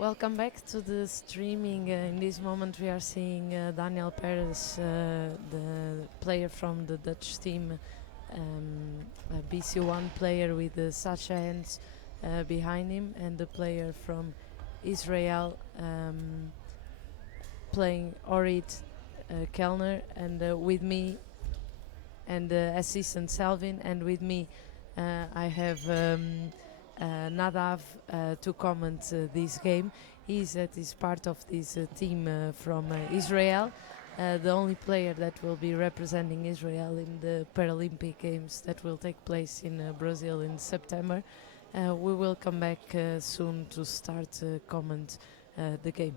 Welcome back to the streaming. In this moment, we are seeing Daniel Perez, the player from the Dutch team, a BC1 player with Sasha hands behind him, and the player from Israel playing Orit Kellner, and with me, and assistant Selvin, and with me, I have. Nadav to comment this game. He's part of this team from Israel, the only player that will be representing Israel in the Paralympic Games that will take place in Brazil in September. We will come back soon to start comment the game.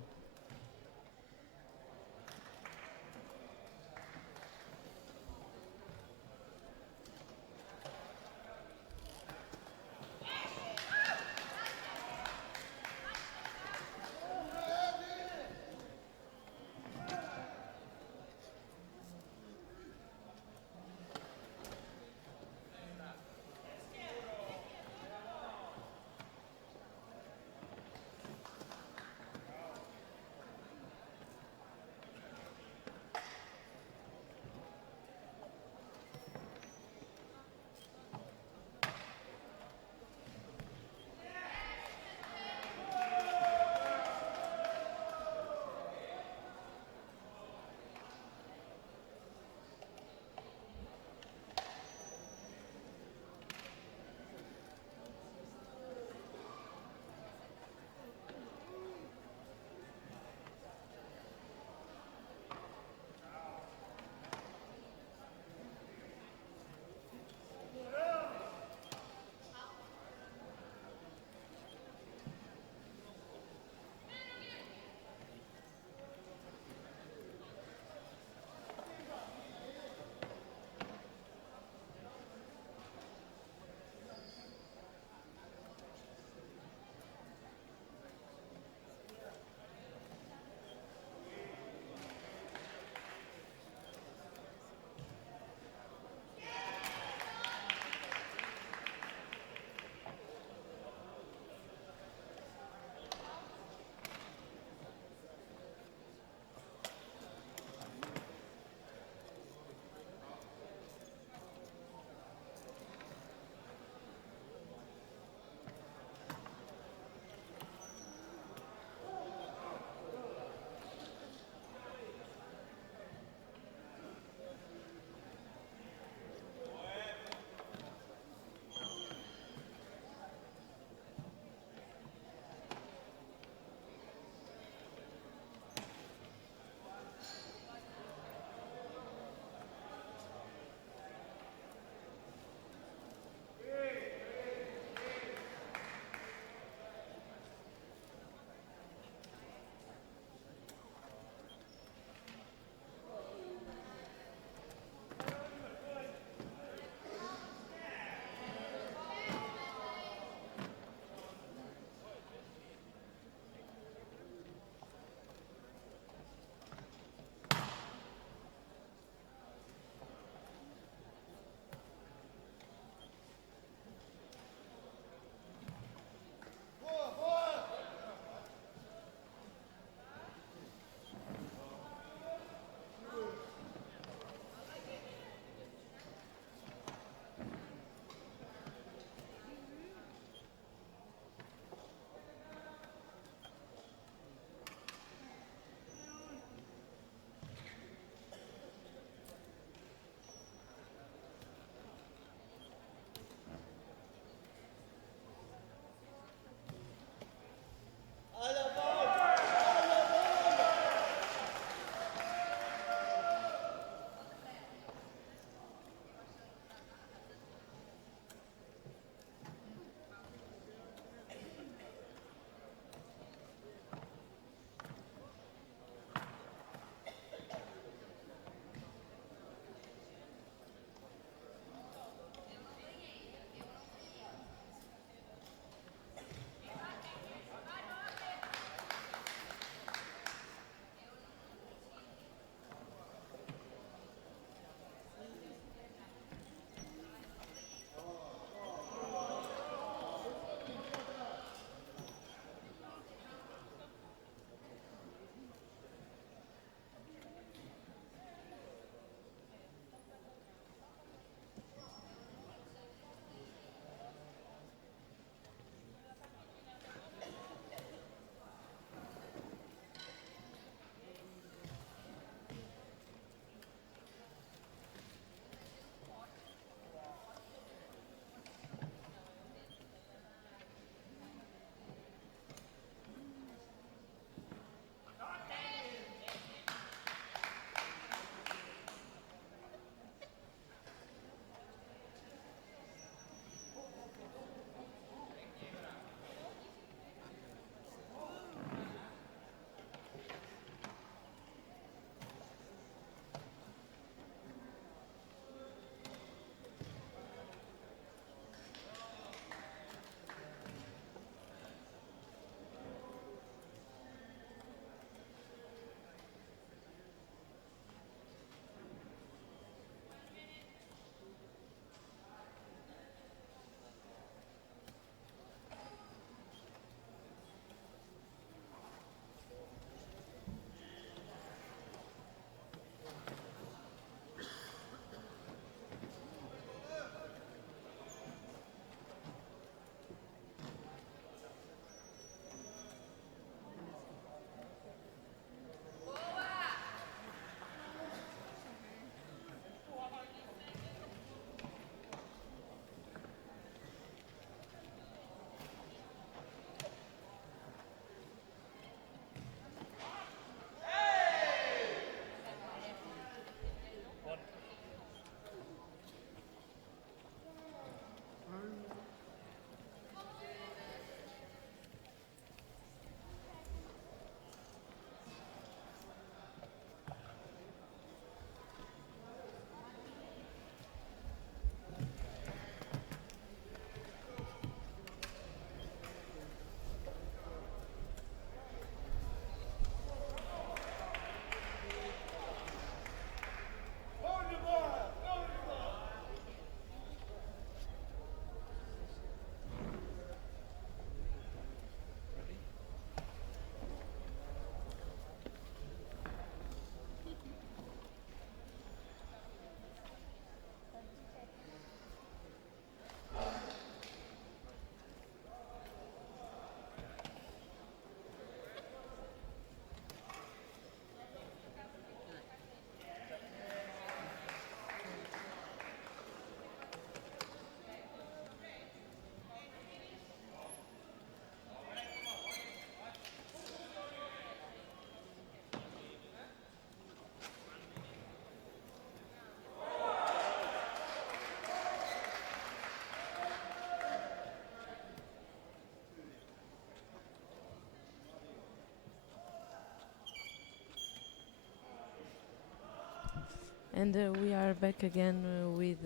And we are back again with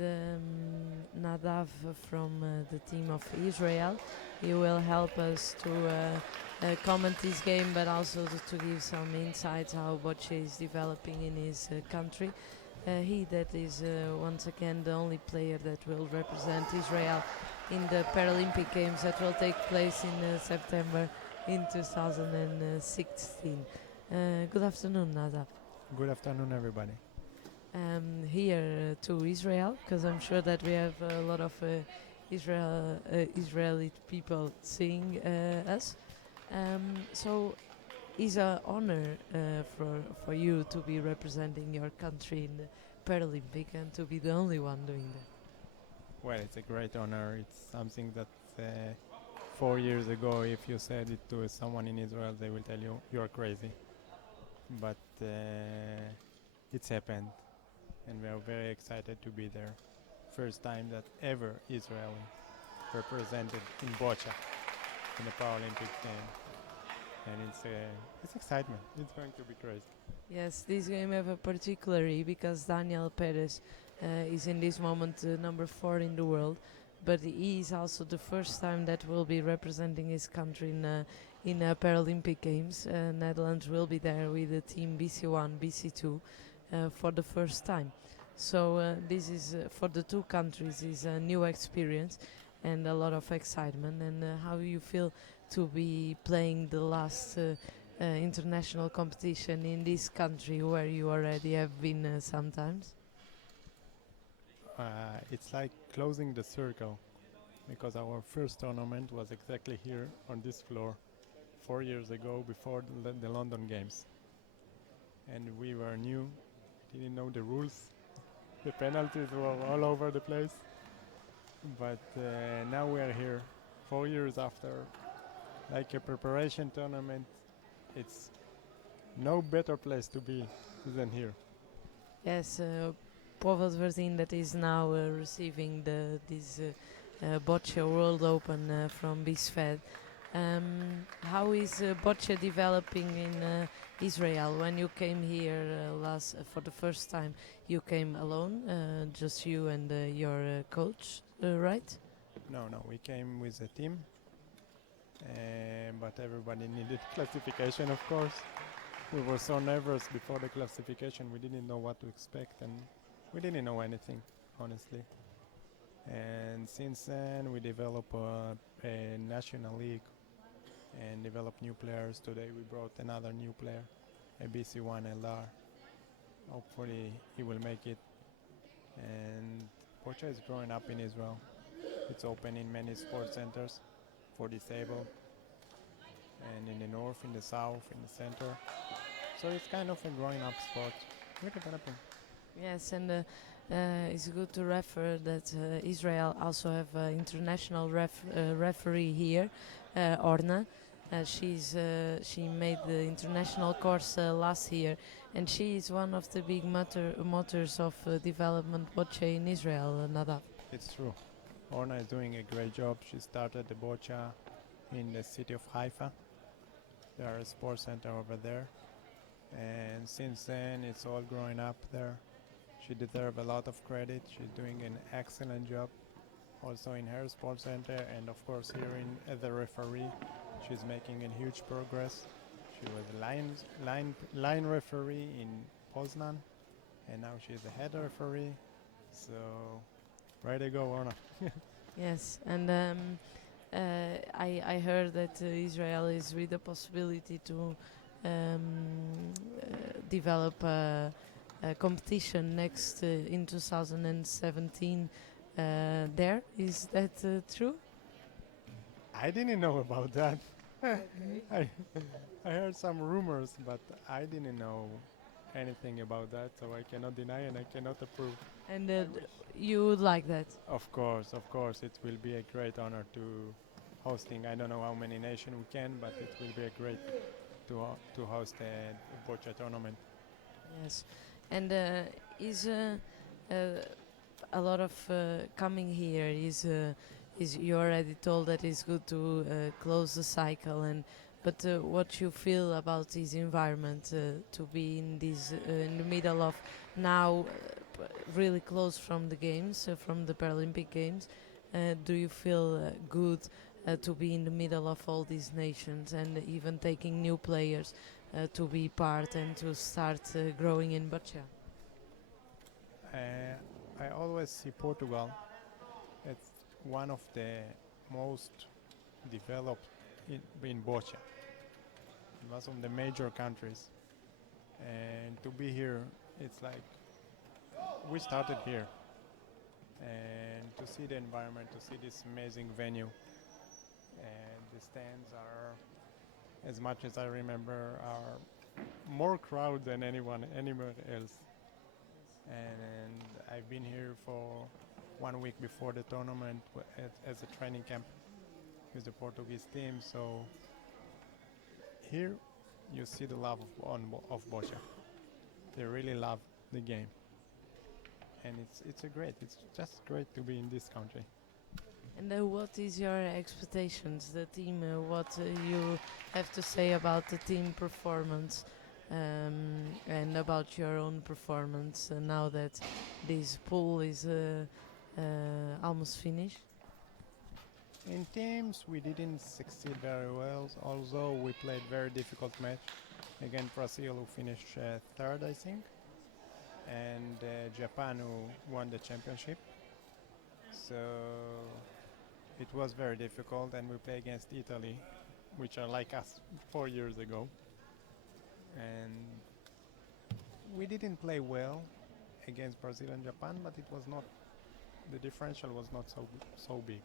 Nadav from the team of Israel. He will help us to comment this game, but also to give some insights how Boccia is developing in his country. He that is once again the only player that will represent Israel in the Paralympic Games that will take place in September in 2016. Good afternoon, Nadav. Good afternoon, everybody. Here to Israel, because I'm sure that we have a lot of Israeli people seeing us. So it's an honor for you to be representing your country in the Paralympic and to be the only one doing that. Well, it's a great honor. It's something that 4 years ago, if you said it to someone in Israel, they will tell you you're crazy. But it's happened, and we are very excited to be there. First time that ever Israel represented in Boccia in the Paralympic game, and it's excitement. It's going to be crazy. Yes, this game have a particularity because Daniel Perez is in this moment number 4 in the world, but he is also the first time that will be representing his country in Paralympic Games. Netherlands will be there with the team BC1, BC2 for the first time. So this is for the two countries is a new experience and a lot of excitement. And how you feel to be playing the last international competition in this country where you already have been sometimes? It's like closing the circle, because our first tournament was exactly here on this floor 4 years ago, before the London Games. And we were new, didn't know the rules. The penalties were all over the place. But now we are here 4 years after, like a preparation tournament. It's no better place to be than here. Yes, Pavel Verdin that is now receiving this Boccia World Open from BISFed. How is Boccia developing in Israel? When you came here for the first time, you came alone, just you and your coach, right? No, we came with a team, but everybody needed classification, of course. We were so nervous before the classification, we didn't know what to expect, and we didn't know anything, honestly. And since then, we developed a national league and developed new players. Today, we brought another new player, a BC1 LR. Hopefully, he will make it. And Boccia is growing up in Israel. It's open in many sports centers for disabled, and in the north, in the south, in the center. So it's kind of a growing up sport. We're developing. Yes, and it's good to refer that Israel also have an international referee here, Orna. She made the international course last year, and she is one of the big motors of development Boccia in Israel. Nadav. It's true. Orna is doing a great job. She started the Boccia in the city of Haifa. There are a sports center over there. And since then, it's all growing up there. She deserves a lot of credit. She's doing an excellent job also in her sports center, and of course here as a referee. She's making a huge progress. She was line referee in Poznan, and now she's a head referee. So, ready to go, Orna. Yes, and I heard that Israel is with the possibility to develop a competition next in 2017 there. Is that true? I didn't know about that. Okay. I heard some rumors, but I didn't know anything about that, so I cannot deny and I cannot approve. And you would like that? Of course, it will be a great honor to hosting. I don't know how many nations we can, but it will be a great to host a Boccia tournament. Yes, and is a lot of coming here is you already told that it's good to close the cycle, and but what you feel about this environment to be in this in the middle of now really close from the games, from the Paralympic Games. Do you feel good to be in the middle of all these nations and even taking new players to be part and to start growing in Boccia? I always see Portugal as one of the most developed in Boccia. It was of the major countries. And to be here, it's like we started here. And to see the environment, to see this amazing venue, and the stands are, as much as I remember, are more crowd than anywhere else. And I've been here for 1 week before the tournament as a training camp with the Portuguese team. So here you see the love of Boccia. They really love the game, and it's just great to be in this country. And what is your expectations, the team? What you have to say about the team performance and about your own performance now that this pool is almost finished? In teams, we didn't succeed very well, although we played very difficult match against Brazil, who finished third, I think, and Japan, who won the championship. So it was very difficult, and we played against Italy, which are like us 4 years ago. And we didn't play well against Brazil and Japan, but it was not, the differential was not so big.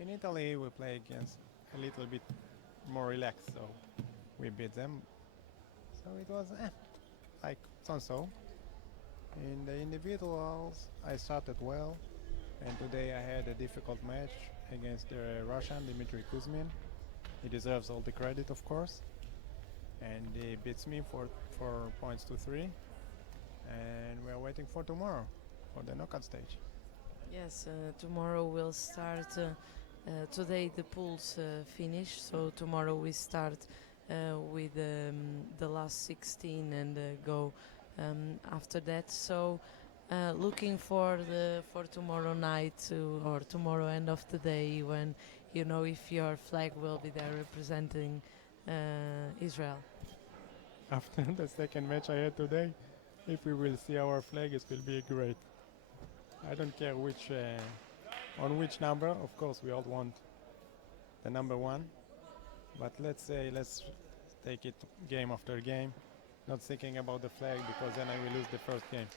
In Italy, we play against a little bit more relaxed, so we beat them. So it was like so. In the individuals, I started well, and today I had a difficult match against the Russian Dmitry Kuzmin. He deserves all the credit, of course, and he beats me for 4 points to 3. And we are waiting for tomorrow for the knockout stage. Yes, tomorrow we'll start. Today the pools finish, so tomorrow we start with the last 16 and go after that. So looking for tomorrow night or tomorrow end of the day when you know if your flag will be there representing Israel. After the second match I had today, if we will see our flag, it will be great. I don't care on which number. Of course, we all want the number one, but let's take it game after game, not thinking about the flag, because then I will lose the first game.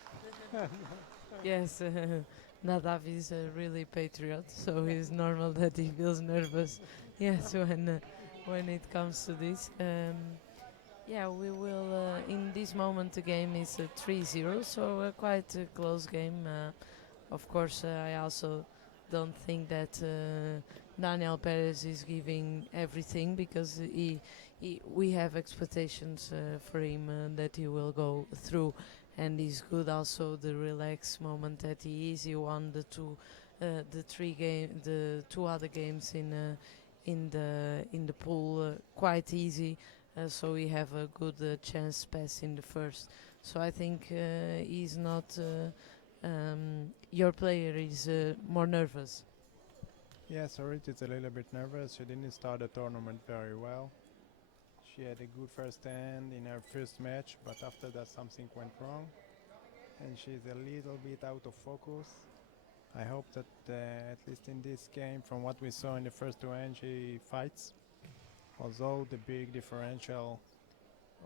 Yes, Nadav is a really patriot, so it's normal that he feels nervous. Yes, when it comes to this. Yeah, we will. In this moment, the game is 3-0, so quite a close game. Of course, I also don't think that Daniel Perez is giving everything because we have expectations for him that he will go through, and he's good. Also, the relaxed moment that he is. He won the two other games in the pool quite easy. So we have a good chance pass in the first. So I think he's not. Your player is more nervous. Yeah, Sarit is a little bit nervous. She didn't start the tournament very well. She had a good first stand in her first match, but after that something went wrong, and she's a little bit out of focus. I hope that at least in this game, from what we saw in the first two ends, she fights. Although the big differential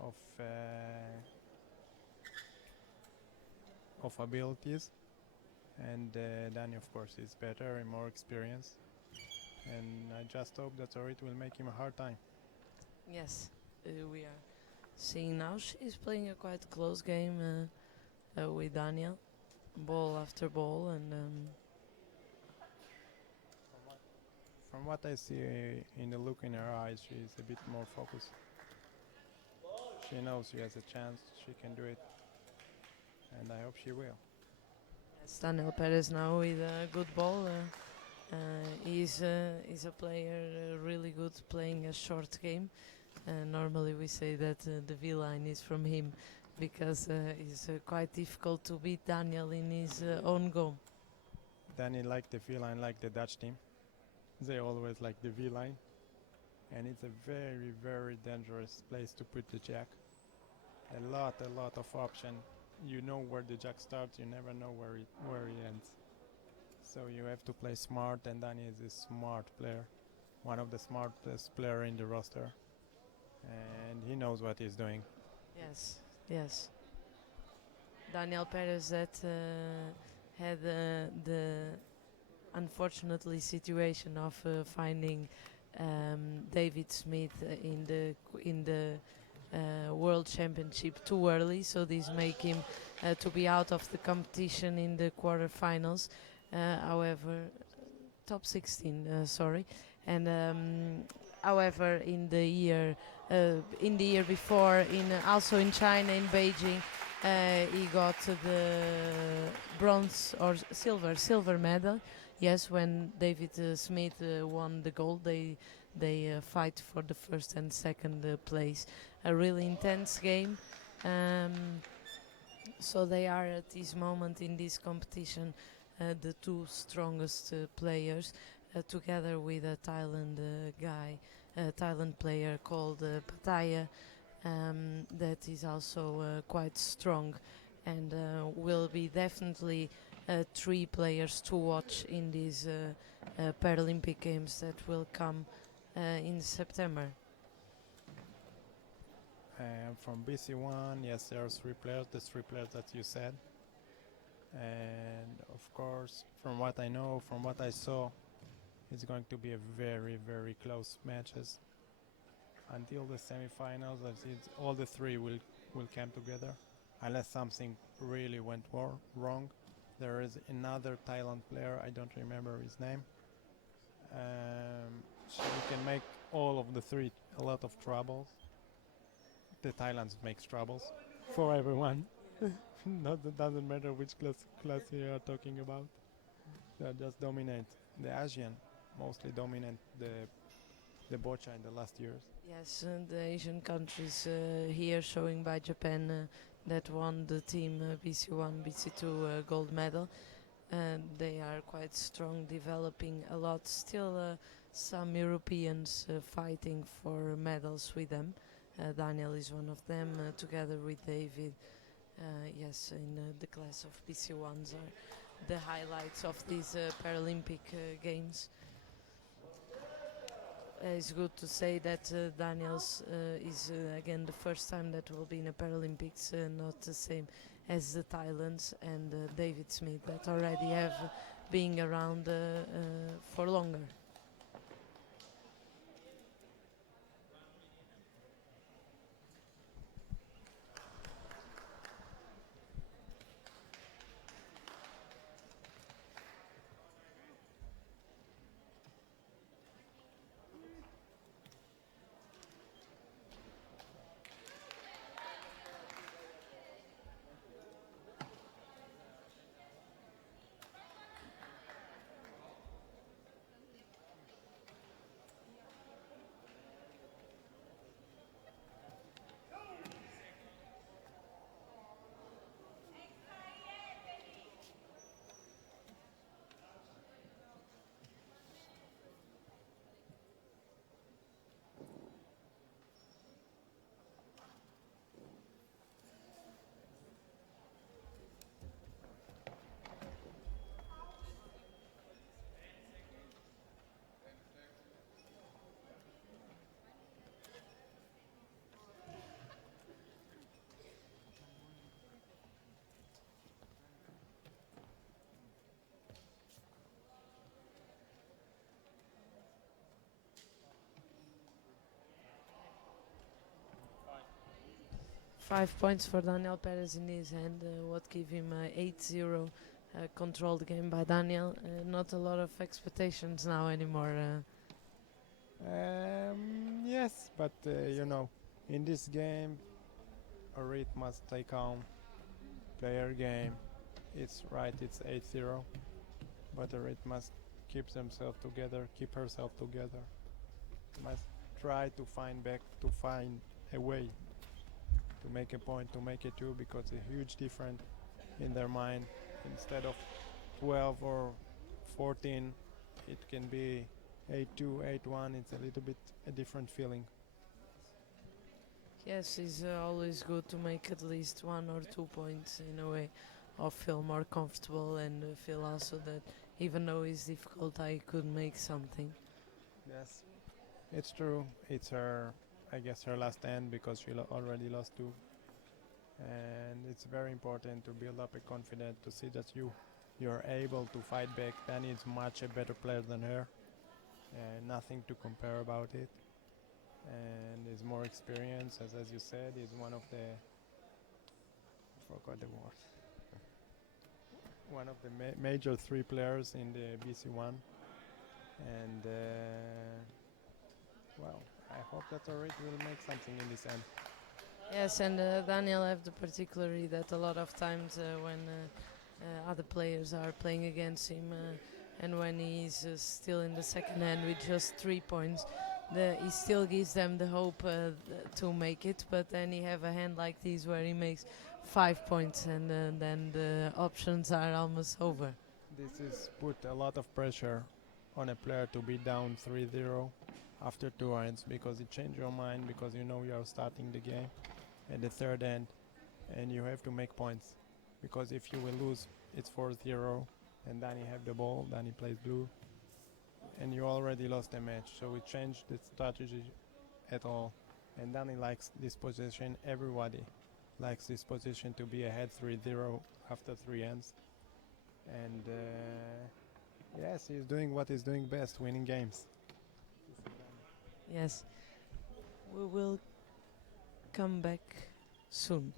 of abilities, and Danny, of course, is better and more experienced. And I just hope that Zorit will make him a hard time. Yes, we are seeing now. She's playing a quite close game with Daniel, ball after ball, and From what I see in the look in her eyes, she's a bit more focused. She knows she has a chance, she can do it, and I hope she will. yes, Daniel Perez now with a good ball. He's a player really good playing a short game. Normally we say that the V line is from him because it's quite difficult to beat Daniel in his own goal. Danny like the V line, like the Dutch team. They always like the V line, and it's a very, very dangerous place to put the jack. A lot of option. You know where the jack starts, you never know where it ends. So you have to play smart, and Danny is a smart player, one of the smartest player in the roster, and he knows what he's doing. Yes, yes. Daniel Perez that had the unfortunately situation of finding David Smith in the World Championship too early, so this make him to be out of the competition in the quarterfinals. However, top 16, sorry, and however in the year before, also in China, in Beijing, he got the bronze or silver medal. Yes, when David Smith won the gold, they fight for the first and second place. A really intense game. So they are at this moment in this competition the two strongest players, together with a Thailand guy, a Thailand player called Pattaya, that is also quite strong, and will be definitely three players to watch in these Paralympic Games that will come in September. From BC1, yes, there are three players, the three players that you said. And of course, from what I know, from what I saw, it's going to be a very, very close matches until the semifinals. All the three will come together, unless something really went wrong. There is another Thailand player, I don't remember his name. She can make all of the three a lot of troubles. The Thailands makes troubles for everyone. It doesn't matter which class you are talking about. They just dominate. The Asian mostly dominate the Boccia in the last years. Yes, the Asian countries here showing by Japan that won the team BC1, BC2 gold medal. And they are quite strong, developing a lot. Still, some Europeans fighting for medals with them. Daniel is one of them, together with David. Yes, in the class of BC1s are the highlights of these Paralympic Games. It's good to say that Daniels is again the first time that will be in the Paralympics, not the same as the Thailands and David Smith that already have been around for longer. Five points for Daniel Perez in his hand, what give him a 8-0 controlled game by Daniel. Not a lot of expectations now anymore. Yes, but in this game, a read must take on player game. It's right, it's 8-0, but a read must keep themselves together, keep herself together. Must try to find a way to make a point, to make a two, because it's a huge difference in their mind. Instead of 12 or 14, it can be 8-2, 8-1. It's a little bit a different feeling. Yes, it's always good to make at least 1 or 2 points in a way, or feel more comfortable and feel also that even though it's difficult, I could make something. Yes, it's true. It's her, I guess, her last end because she already lost two. And it's very important to build up a confidence, to see that you're able to fight back. Danny is much a better player than her, and nothing to compare about it. And is more experience, as you said, is one of the forgot the word. One of the major three players in the BC1, and well, I hope that Orit will make something in this end. Yes, and Daniel have the particularity that a lot of times when other players are playing against him and when he's still in the second hand with just 3 points, he still gives them the hope to make it, but then he have a hand like this where he makes 5 points and then the options are almost over. This is put a lot of pressure on a player to be down 3-0 after two ends, because it changes your mind, because you know you are starting the game at the third end and you have to make points, because if you will lose it's 4-0 and Danny have the ball, Danny plays blue, and you already lost the match, so we changed the strategy at all. And Danny likes this position, everybody likes this position, to be ahead 3-0 after three ends. And yes, he's doing what he's doing best, winning games. Yes, we will come back soon.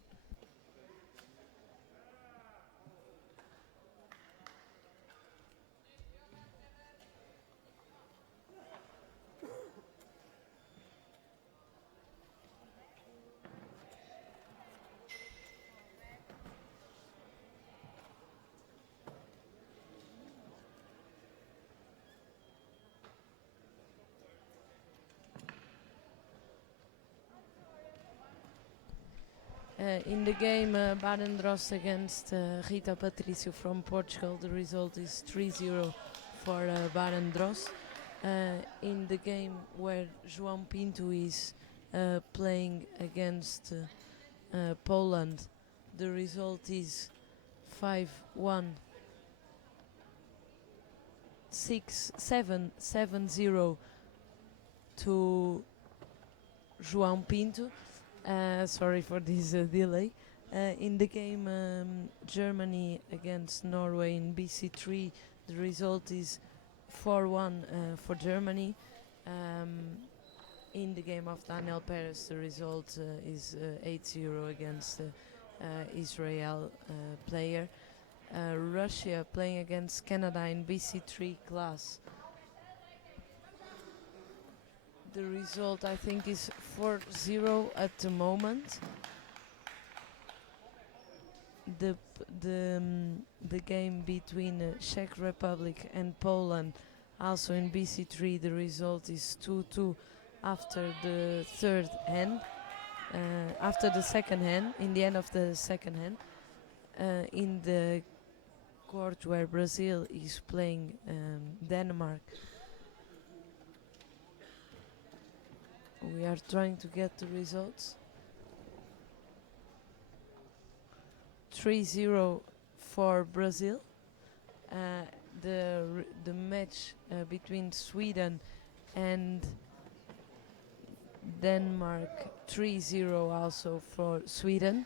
In the game Barendros against Rita Patricio from Portugal, the result is 3-0 for Barendros. In the game where João Pinto is playing against Poland, the result is 5-1, 7-0 to João Pinto. Sorry for this delay. In the game Germany against Norway in BC3, the result is 4-1 for Germany. In the game of Daniel Perez, the result is 8-0 against Israel player. Russia playing against Canada in BC3 class. The result I think is 4-0 at the moment. The game between Czech Republic and Poland, also in BC3, the result is 2-2 after the third hand. After the second hand, in the end of the second hand, in the court where Brazil is playing Denmark. We are trying to get the results. 3-0 for Brazil. The match between Sweden and Denmark, 3-0 also for Sweden.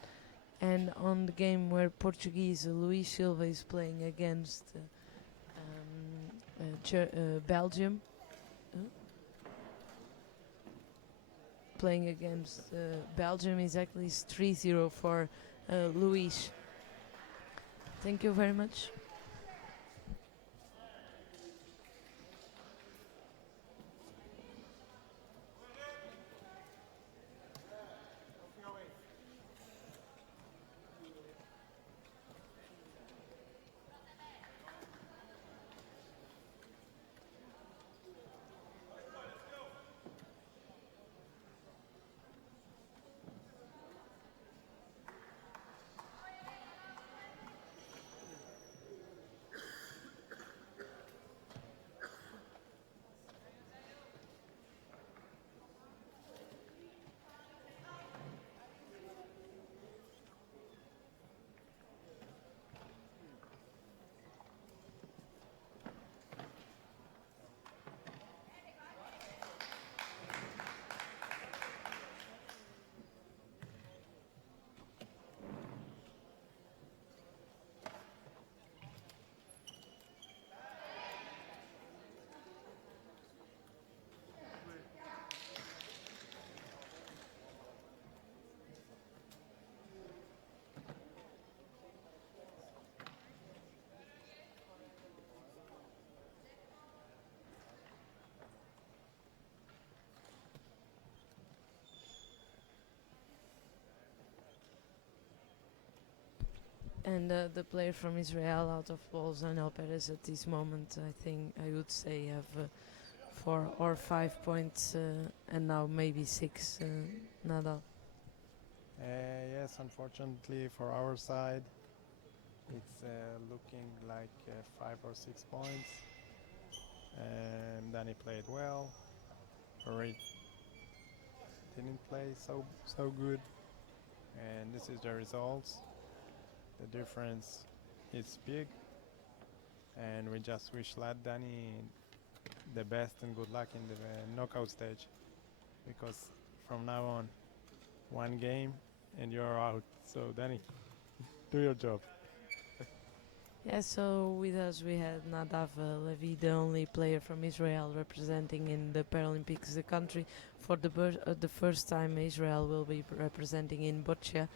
And on the game where Portuguese Luis Silva is playing against Belgium, playing against Belgium is actually 3-0 for Luis. Thank you very much. And the player from Israel out of balls, Anel Perez, at this moment, I think I would say have 4 or 5 points, and now maybe 6, Nadal. Yes, unfortunately for our side, it's looking like 5 or 6 points. Danny played well. Rory didn't play so good, and this is the results. The difference is big, and we just wish Danny the best and good luck in the knockout stage, because from now on, one game and you're out. So Danny, do your job. Yeah, so with us we had Nadav Levi, the only player from Israel representing in the Paralympics the country. For the first time Israel will be representing in Boccia.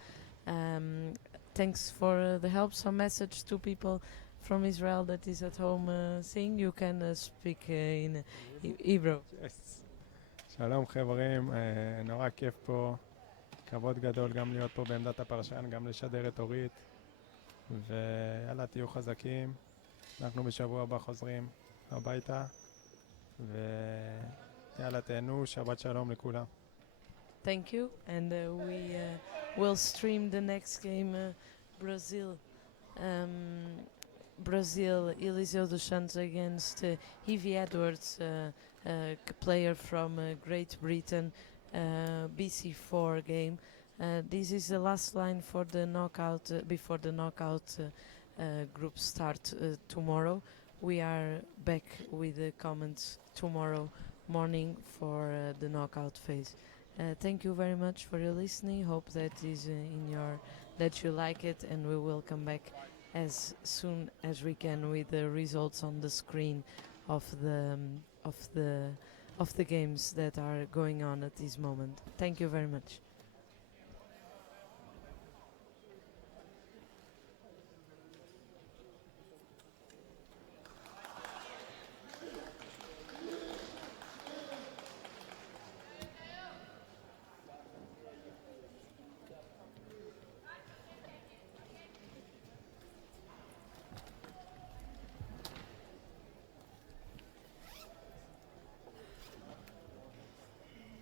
Thanks for the help. Some message to people from Israel that is at home seeing. You can speak in Hebrew. Yes. שלום חברים, נורא כיף פה, כבוד גדול גם להיות פה בעמדת הפרשן, גם לשדר את אורית, ויאללה תהיו חזקים, אנחנו בשבוע הבא חוזרים הביתה, ויאללה תהנו, שבת שלום לכולם. Thank you, and we will stream the next game, Brazil. Brazil, Eliseu dos Santos against Evie Edwards, player from Great Britain, BC4 game. This is the last line for the knockout, before the knockout group start tomorrow. We are back with the comments tomorrow morning for the knockout phase. Thank you very much for your listening. Hope that is that you like it, and we will come back as soon as we can with the results on the screen of the games that are going on at this moment. Thank you very much.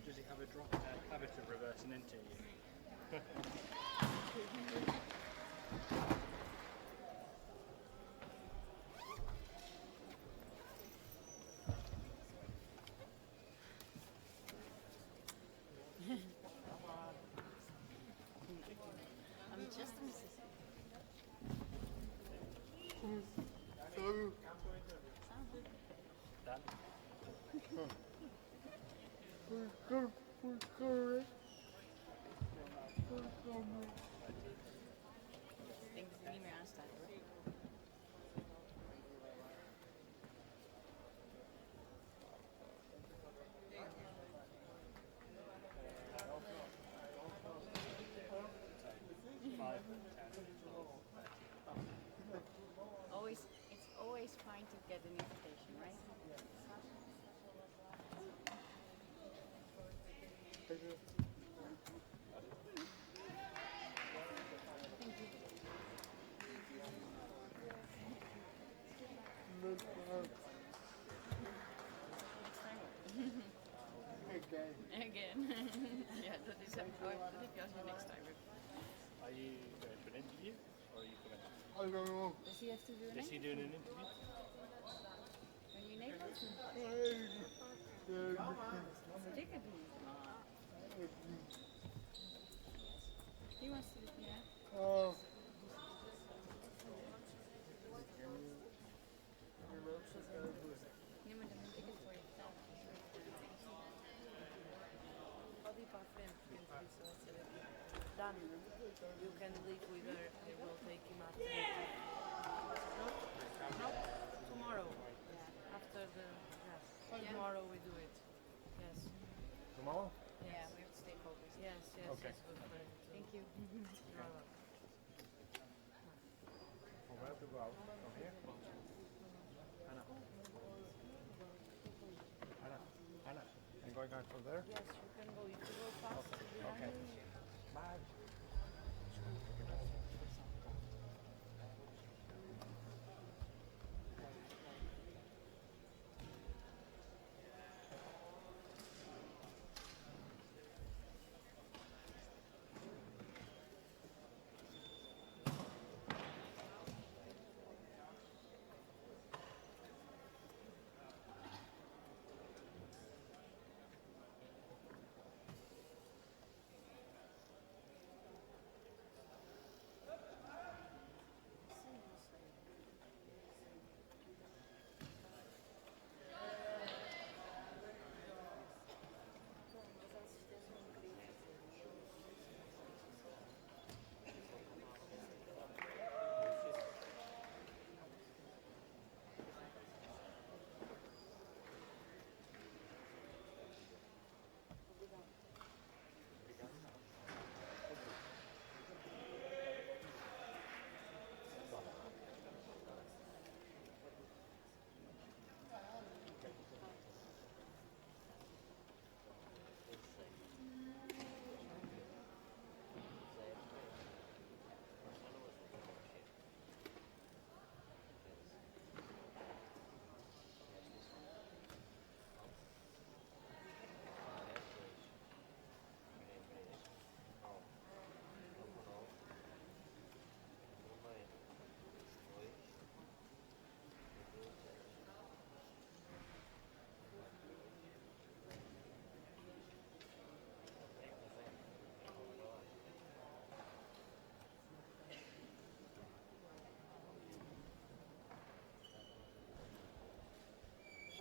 Does it have a habit of reversing into you? I'm just missing. Dan? Ik denk dat het niet meer aanstaat hoor. It's always fine to get an invitation, right? Again. Yeah, that is that is your next time. Are you going for an interview? Or are you coming? Does he have to do an Is he interview? doing an interview? Are you Nederlands? Zeker doen. He wants to, yeah. Nee, maar dan moet ik het voor je vertellen. Done. You can leave with her. I will take him after. No? Tomorrow. Yeah. After the. Yes. Yeah. Tomorrow we do it. Yes. Tomorrow? Yeah, we have to stay focused. Yes, yes, Okay. yes, good friend. Thank you. You're welcome. From where to go out? From here? Anna. Anna. I'm going out from there? Yes, you can go. If you go fast, Okay. Bye.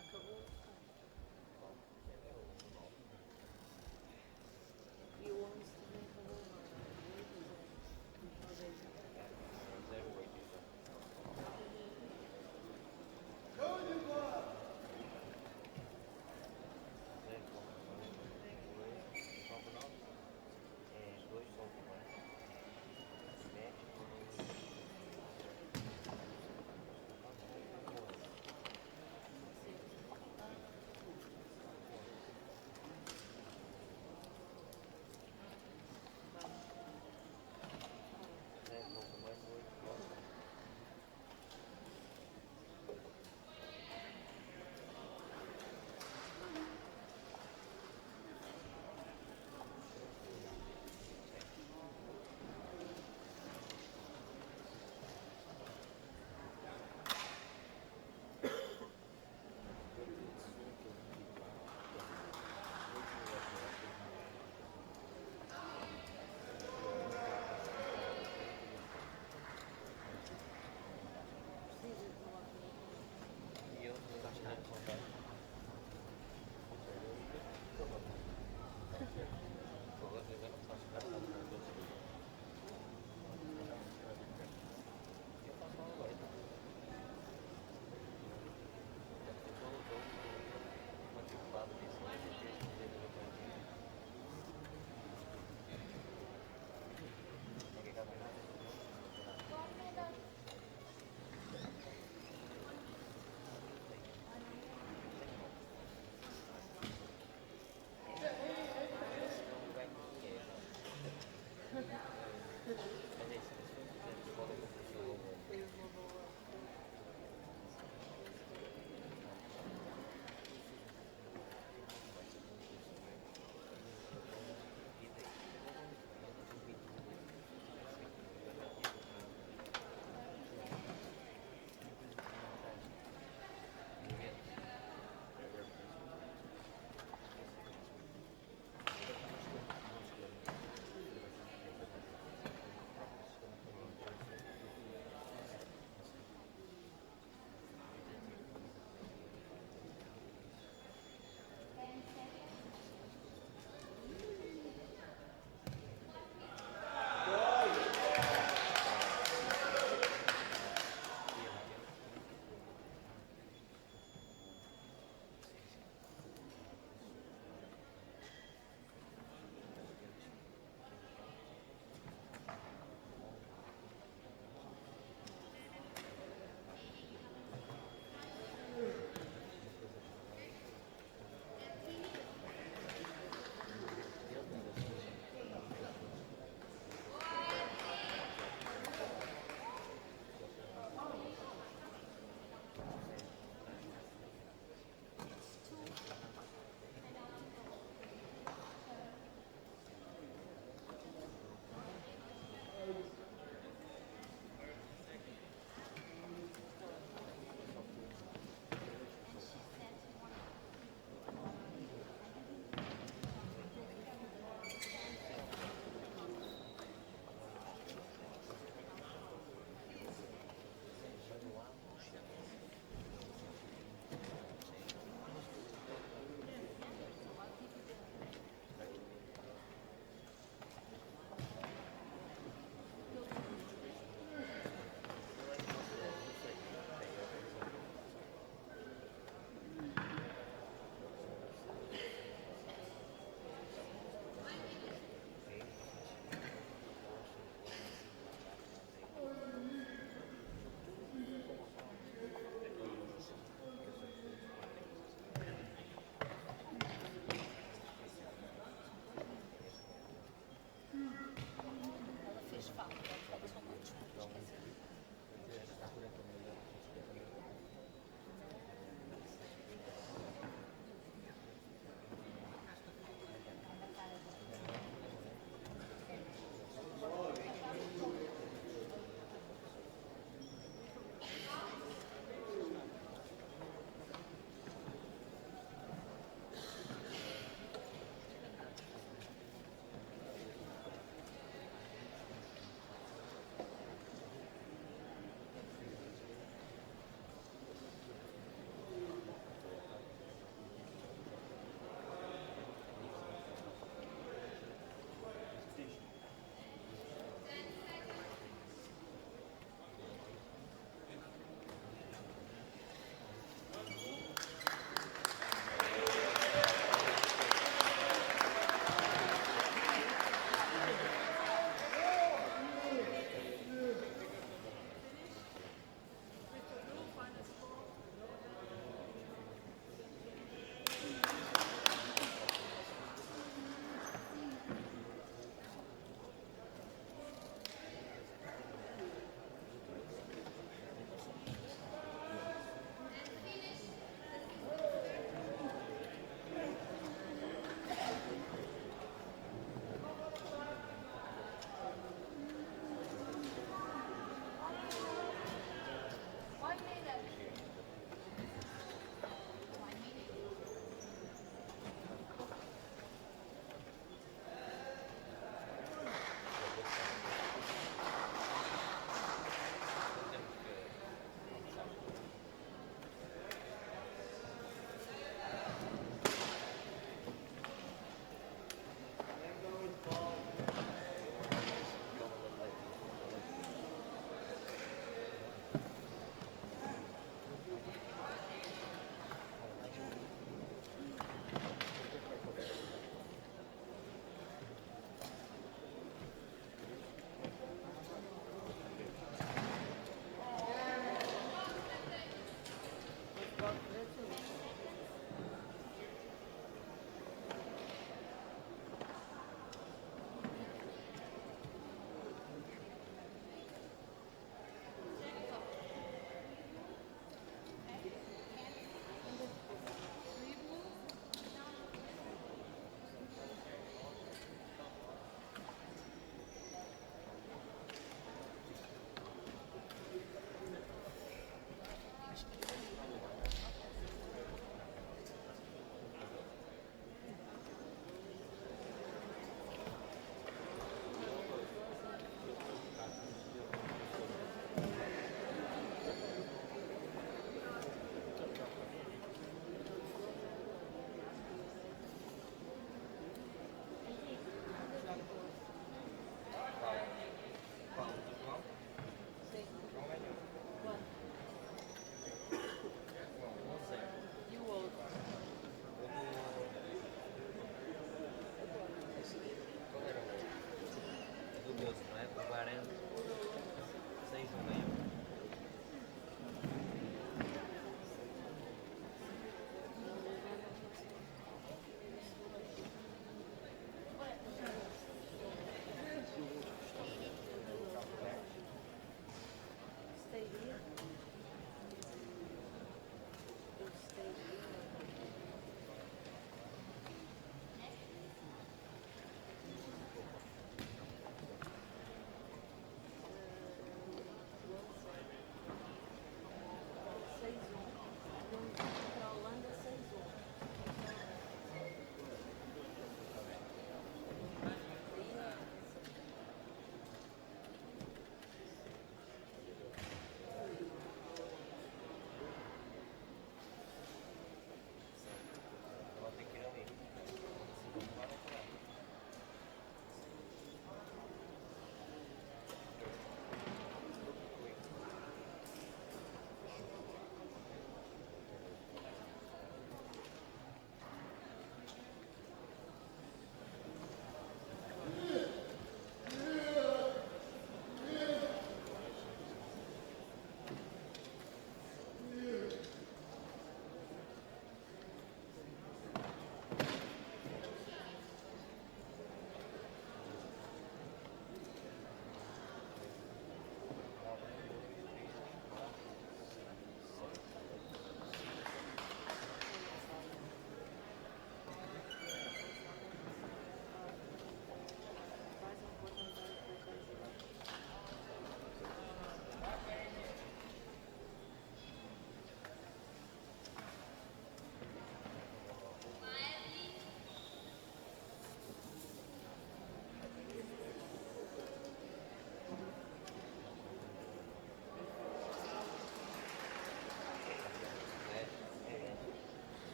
acabou. E o 11 também acabou, não é? O 8 ou 10.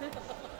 Thank you.